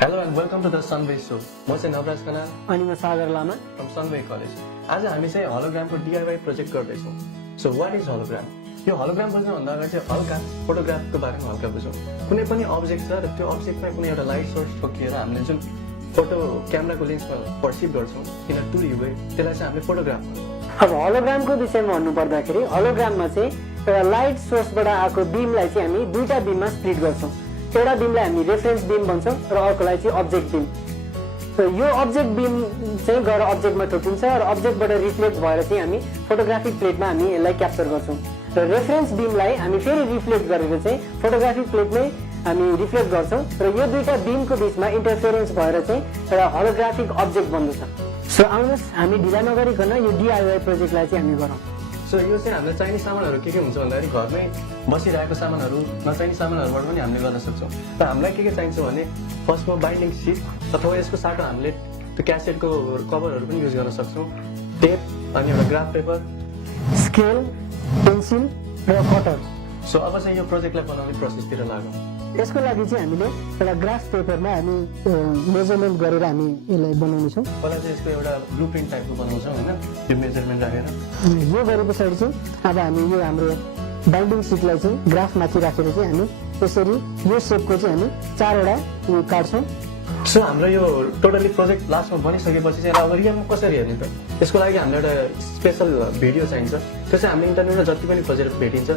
Hello and welcome to the Sunway show. म चाहिँ नवराज खनाल अनि म सागर लामा from Sunway College. आज हामी चाहिँ होलोग्रामको DIY प्रोजेक्ट गर्दैछौँ. So what is hologram? यो होलोग्राम बुझ्नु भन्दा अगाडि चाहिँ हल्का फोटोग्राफको बारेमा हल्का बुझौँ. कुनै पनि अब्जेक्ट छ र त्यो अब्जेक्टमा कुनै एउटा लाइट सोर्स ठोकिएर हामीले जुन फोटो क्यामेराको लेन्समा पर्सिभ गर्छौँ किन टुरियो त्यसलाई चाहिँ हामीले फोटोग्राफ भन्छौँ. अब होलोग्रामको विषयमा भन्नु पर्दाखेरि होलोग्राममा चाहिँ एउटा लाइट सोर्सबाट आएको बीमलाई चाहिँ हामी दुईटा बीममा स्प्लिट गर्छौँ. एउटा बीमलाई हामी रेफरेन्स बीम भन्छौँ र अर्कोलाई चाहिँ अब्जेक्ट बीम. यो अब्जेक्ट बीम चाहिँ गएर अब्जेक्टमा ठोकिन्छ र अब्जेक्टबाट रिफ्लेक्ट भएर चाहिँ हामी फोटोग्राफिक प्लेटमा हामी यसलाई क्याप्चर गर्छौँ र रेफरेन्स बीमलाई हामी फेरि रिफ्लेक्ट गरेर चाहिँ फोटोग्राफिक प्लेटमै हामी रिफ्लेक्ट गर्छौँ र यो दुईटा बीमको बीचमा इन्टरफेरेन्स भएर चाहिँ एउटा होलोग्राफिक अब्जेक्ट बन्दछ. सो आउनुहोस् हामी ढिला नगरिकन यो DIY प्रोजेक्टलाई चाहिँ हामी गरौँ. सो यो चाहिँ हामीलाई चाहिने सामानहरू के हुन्छ भन्दाखेरि घरमै बसिरहेको सामानहरू नचाहिने सामानहरूबाट पनि हामीले गर्न सक्छौँ. र हामीलाई के चाहिन्छ भने फर्स्टमा बाइन्डिङ सिट अथवा यसको साटो हामीले त्यो क्यासेटको कभरहरू पनि युज गर्न सक्छौँ. टेप अनि एउटा ग्राफ पेपर, स्केल, पेन्सिल र कटर. सो अब चाहिँ यो प्रोजेक्टलाई बनाउने प्रोसेसतिर लागौँ. यसको लागि चाहिँ हामीले एउटा ग्राफ पेपरमा हामी मेजरमेन्ट गरेर हामी यसलाई बनाउनेछौँ. पहिला चाहिँ यसको एउटा ब्लु प्रिन्ट टाइपको बनाउँछौँ होइन, त्यो मेजरमेन्ट राखेर. यो गरे पछाडि चाहिँ अब हामी यो हाम्रो बाइन्डिङ सिटलाई चाहिँ ग्राफमाथि राखेर चाहिँ हामी यसरी यो सेपको चाहिँ हामी 4वटा काट्छौँ. सो हाम्रो यो टोटली प्रोजेक्ट लास्टमा बनिसकेपछि चाहिँ अब रियलमा कसरी हेर्ने त यसको लागि हामीलाई एउटा स्पेसल भिडियो चाहिन्छ. त्यो चाहिँ हामीले इन्टरनेटमा जति पनि खोजेर भेटिन्छ.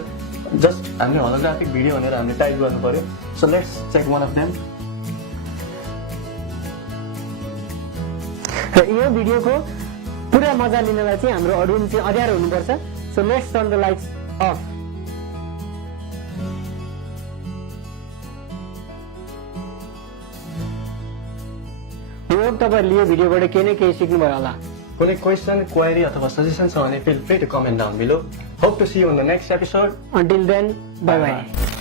जस्ट हामीले होलोग्राफिक भिडियो भनेर हामीले टाइप गर्नु पर्यो. So let's check one of them. र यो भिडियोको पुरा मजा लिनलाई चाहिँ हाम्रो अडियन्स चाहिँ अँध्यारो हुनुपर्छ. So let's turn the lights of. तपाईहरुले यो भिडियोबाट केही न केही सिक्नुभयो होला. कुनै क्वेसन, क्वेरी अथवा सजेसन छ भने feel free to comment down below. Hope to see you on the next episode. Until then, bye bye.